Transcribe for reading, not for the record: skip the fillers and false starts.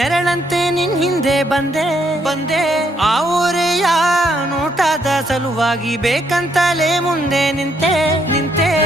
ನೆರಳಂತೆ ನಿನ್ ಹಿಂದೆ ಬಂದೆ ಆ ಊರೆಯ ನೋಟದ ಸಲುವಾಗಿ ಬೇಕಂತಲೇ ಮುಂದೆ ನಿಂತೆ